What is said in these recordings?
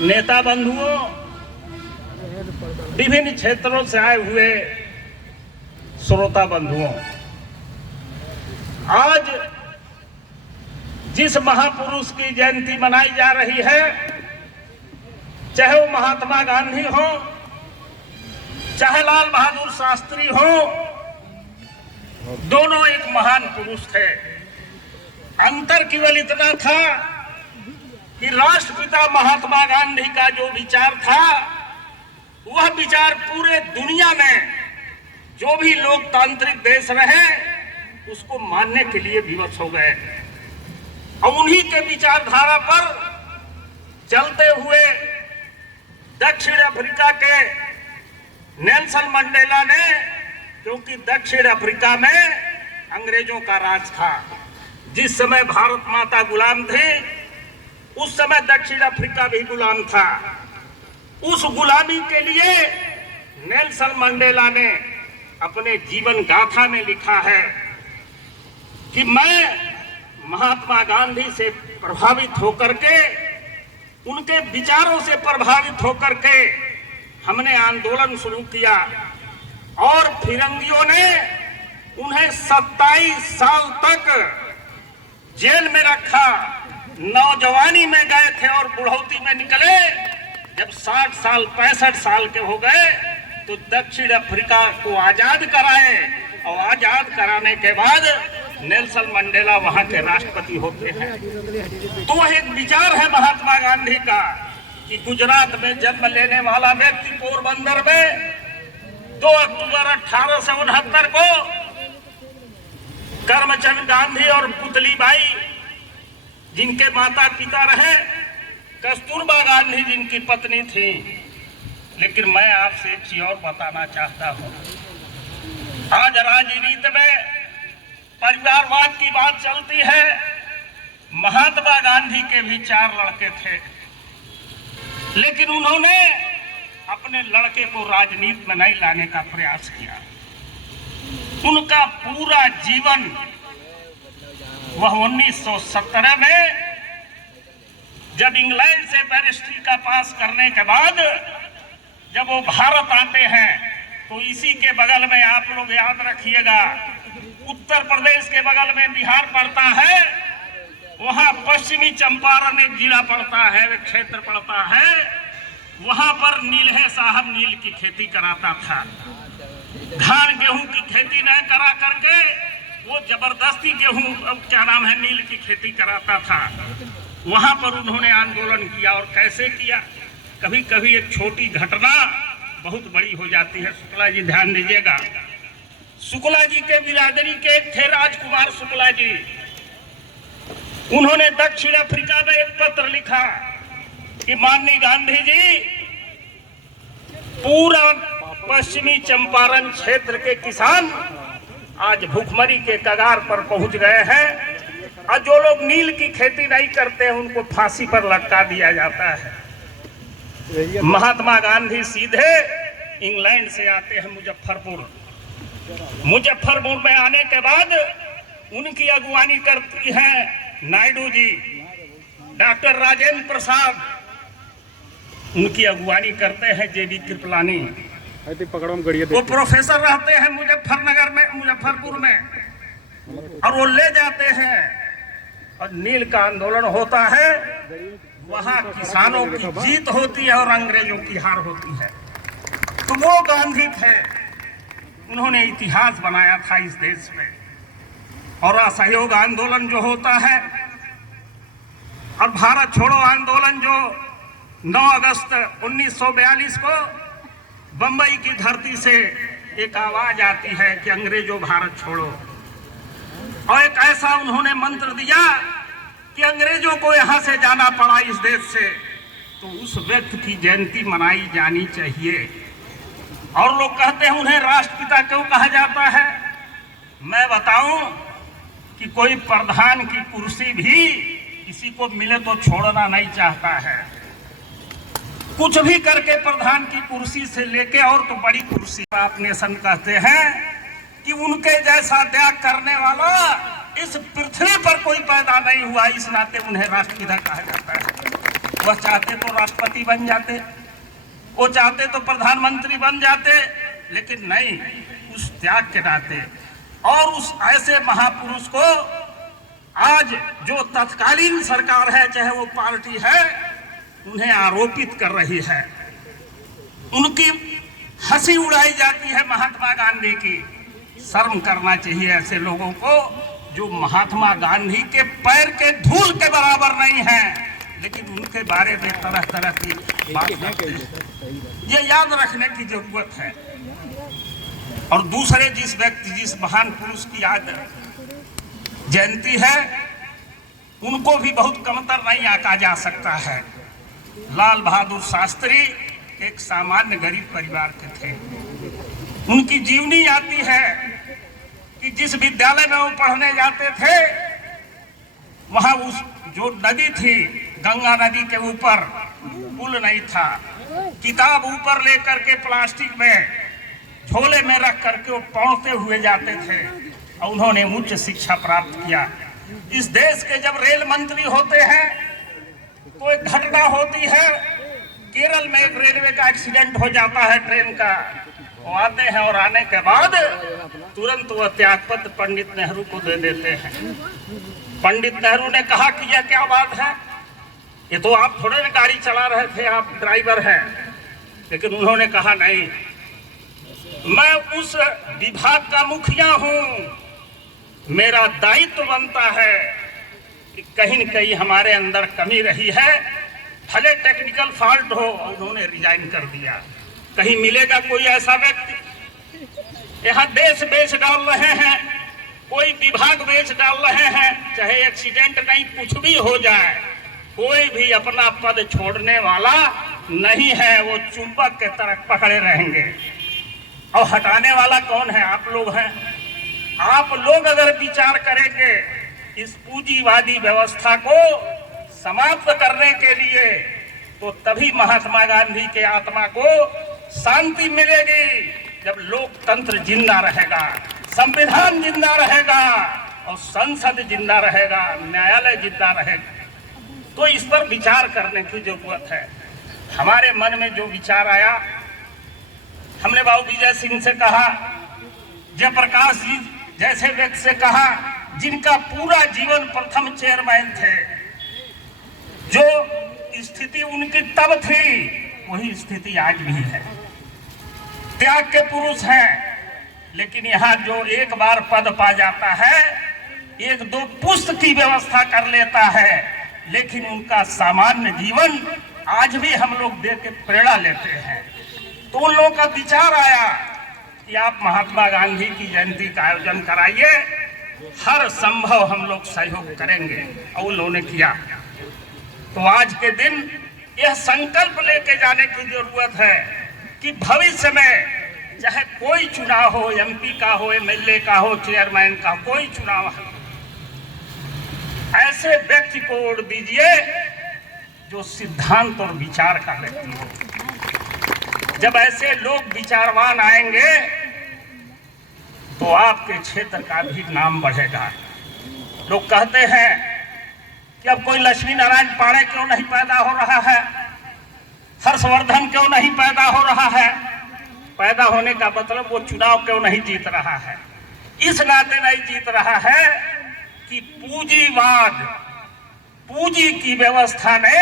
नेता बंधुओं, विभिन्न क्षेत्रों से आए हुए श्रोता बंधुओं, आज जिस महापुरुष की जयंती मनाई जा रही है, चाहे वो महात्मा गांधी हो, चाहे लाल बहादुर शास्त्री हो, दोनों एक महान पुरुष थे। अंतर केवल इतना था कि राष्ट्रपिता महात्मा गांधी का जो विचार था, वह विचार पूरे दुनिया में जो भी लोकतांत्रिक देश रहे उसको मानने के लिए विवश हो गए। और उन्हीं के विचारधारा पर चलते हुए दक्षिण अफ्रीका के नेल्सन मंडेला ने, क्योंकि दक्षिण अफ्रीका में अंग्रेजों का राज था, जिस समय भारत माता गुलाम थे उस समय दक्षिण अफ्रीका भी गुलाम था। उस गुलामी के लिए नेल्सन मंडेला ने अपने जीवन गाथा में लिखा है कि मैं महात्मा गांधी से प्रभावित होकर के, उनके विचारों से प्रभावित होकर के हमने आंदोलन शुरू किया और फिरंगियों ने उन्हें 27 साल तक जेल में रखा। नौजवानी में गए थे और बुढ़ौती में निकले। जब 60 साल 65 साल के हो गए तो दक्षिण अफ्रीका को आजाद कराए और आजाद कराने के बाद नेल्सन मंडेला वहां के राष्ट्रपति होते हैं। तो वह एक विचार है महात्मा गांधी का कि गुजरात में जन्म लेने वाला व्यक्ति पोरबंदर में 2 अक्टूबर 1869 को करमचंद गांधी और पुतली बाई, जिनके माता पिता रहे, कस्तूरबा गांधी जिनकी पत्नी थी। लेकिन मैं आपसे एक चीज और बताना चाहता हूं। आज राजनीति में परिवारवाद की बात चलती है। महात्मा गांधी के भी 4 लड़के थे, लेकिन उन्होंने अपने लड़के को राजनीति में नहीं लाने का प्रयास किया। उनका पूरा जीवन, वह 1917 में जब इंग्लैंड से बैरिस्ट्री का पास करने के बाद जब वो भारत आते हैं, तो इसी के बगल में आप लोग याद रखिएगा, उत्तर प्रदेश के बगल में बिहार पड़ता है, वहां पश्चिमी चंपारण एक जिला पड़ता है, एक क्षेत्र पड़ता है। वहां पर नीलहे साहब नील की खेती कराता था। धान गेहूं की खेती न करा करके वो जबरदस्ती गेहूं, क्या नाम है, नील की खेती कराता था। वहां पर उन्होंने आंदोलन किया। और कैसे किया? कभी कभी एक छोटी घटना बहुत बड़ी हो जाती है। शुक्ला जी ध्यान दीजिएगा। शुक्ला जी के बिरादरी के एक थे राजकुमार शुक्ला जी। उन्होंने दक्षिण अफ्रीका में एक पत्र लिखा कि माननीय गांधी जी, पूरा पश्चिमी चंपारण क्षेत्र के किसान आज भूखमरी के कगार पर पहुंच गए हैं और जो लोग नील की खेती नहीं करते हैं उनको फांसी पर लटका दिया जाता है। महात्मा गांधी सीधे इंग्लैंड से आते हैं मुजफ्फरपुर। मुजफ्फरपुर में आने के बाद उनकी अगुवानी करती हैं नायडू जी, डॉक्टर राजेंद्र प्रसाद उनकी अगुवानी करते हैं, जेबी कृपलानी, वो प्रोफेसर रहते हैं मुजफ्फरपुर में, और वो ले जाते हैं और नील का आंदोलन होता है। वहां किसानों की जीत होती है और अंग्रेजों की हार होती है। तो वो गांधी थे, उन्होंने इतिहास बनाया था इस देश में। और असहयोग आंदोलन जो होता है और भारत छोड़ो आंदोलन जो 9 अगस्त 1942 को बंबई की धरती से एक आवाज आती है कि अंग्रेजों भारत छोड़ो, और एक ऐसा उन्होंने मंत्र दिया कि अंग्रेजों को यहां से जाना पड़ा इस देश से, तो उस व्यक्ति की जयंती मनाई जानी चाहिए। और लोग कहते हैं उन्हें राष्ट्रपिता क्यों कहा जाता है? मैं बताऊं कि कोई प्रधान की कुर्सी भी किसी को मिले तो छोड़ना नहीं चाहता है। कुछ भी करके प्रधान की कुर्सी से लेके और तो बड़ी कुर्सी आप नेशन कहते हैं कि उनके जैसा त्याग करने वाला इस पृथ्वी पर कोई पैदा नहीं हुआ, इस नाते उन्हें राष्ट्रपिता कहा जाता है। वह चाहते तो राष्ट्रपति बन जाते, वो चाहते तो प्रधानमंत्री बन जाते, लेकिन नहीं, उस त्याग के नाते और उस ऐसे महापुरुष को आज जो तत्कालीन सरकार है, चाहे वो पार्टी है, उन्हें आरोपित कर रही है, उनकी हंसी उड़ाई जाती है महात्मा गांधी की। शर्म करना चाहिए ऐसे लोगों को जो महात्मा गांधी के पैर के धूल के बराबर नहीं है, लेकिन उनके बारे में तरह तरह की बात करते हैं। ये याद रखने की जरूरत है। और दूसरे जिस महान पुरुष की आज जयंती है, उनको भी बहुत कमतर नहीं आंका जा सकता है। लाल बहादुर शास्त्री एक सामान्य गरीब परिवार के थे। उनकी जीवनी आती है कि जिस विद्यालय में वो पढ़ने जाते थे, वहां उस जो नदी थी, गंगा नदी के ऊपर पुल नहीं था। किताब ऊपर लेकर के प्लास्टिक में झोले में रख करके वो पढ़ते हुए जाते थे और उन्होंने उच्च शिक्षा प्राप्त किया। इस देश के जब रेल मंत्री होते हैं तो एक घटना होती है, केरल में एक रेलवे का एक्सीडेंट हो जाता है ट्रेन का। वो आते हैं और आने के बाद तुरंत वह त्यागपत्र पंडित नेहरू को दे देते हैं। पंडित नेहरू ने कहा कि यह क्या बात है, ये तो आप थोड़े ना गाड़ी चला रहे थे, आप ड्राइवर हैं। लेकिन उन्होंने कहा नहीं, मैं उस विभाग का मुखिया हूँ, मेरा दायित्व बनता है कि कहीं न कहीं हमारे अंदर कमी रही है, भले टेक्निकल फॉल्ट हो। उन्होंने रिजाइन कर दिया। कहीं मिलेगा कोई ऐसा व्यक्ति? यहाँ देश बेच डाल रहे हैं, कोई विभाग बेच डाल रहे हैं, चाहे एक्सीडेंट नहीं कुछ भी हो जाए, कोई भी अपना पद छोड़ने वाला नहीं है। वो चुंबक के तरह पकड़े रहेंगे। और हटाने वाला कौन है? आप लोग हैं। आप लोग अगर विचार करेंगे इस पूंजीवादी व्यवस्था को समाप्त करने के लिए, तो तभी महात्मा गांधी के आत्मा को शांति मिलेगी। जब लोकतंत्र जिंदा रहेगा, संविधान जिंदा रहेगा और संसद जिंदा रहेगा, न्यायालय जिंदा रहेगा। तो इस पर विचार करने की जरूरत है। हमारे मन में जो विचार आया, हमने बाबू विजय सिंह से कहा, जयप्रकाश जी जैसे व्यक्ति से कहा, जिनका पूरा जीवन प्रथम चेयरमैन थे। जो स्थिति उनकी तब थी, वही स्थिति आज भी है। त्याग के पुरुष हैं, लेकिन यहाँ जो एक बार पद पा जाता है, एक दो पुस्त की व्यवस्था कर लेता है, लेकिन उनका सामान्य जीवन आज भी हम लोग देख के प्रेरणा लेते हैं। तो उन लोगों का विचार आया कि आप महात्मा गांधी की जयंती का आयोजन कराइए, हर संभव हम लोग सहयोग करेंगे। और उन लोगों ने किया। तो आज के दिन यह संकल्प लेके जाने की जरूरत है कि भविष्य में चाहे कोई चुनाव हो, एमपी का हो, एमएलए का हो, चेयरमैन का, कोई चुनाव हो, ऐसे व्यक्ति को वोट दीजिए जो सिद्धांत और विचार का व्यक्ति हो। जब ऐसे लोग विचारवान आएंगे तो आपके क्षेत्र का भी नाम बढ़ेगा। लोग कहते हैं कि अब कोई लक्ष्मी नारायण पांडे क्यों नहीं पैदा हो रहा है, हर्षवर्धन क्यों नहीं पैदा हो रहा है। पैदा होने का मतलब वो चुनाव क्यों नहीं जीत रहा है। इस नाते नहीं जीत रहा है कि पूंजीवाद, पूंजी की व्यवस्था ने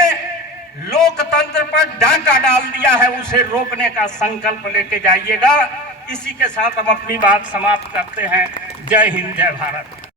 लोकतंत्र पर डाका डाल दिया है। उसे रोकने का संकल्प लेके जाइएगा। इसी के साथ हम अपनी बात समाप्त करते हैं। जय हिंद, जय भारत।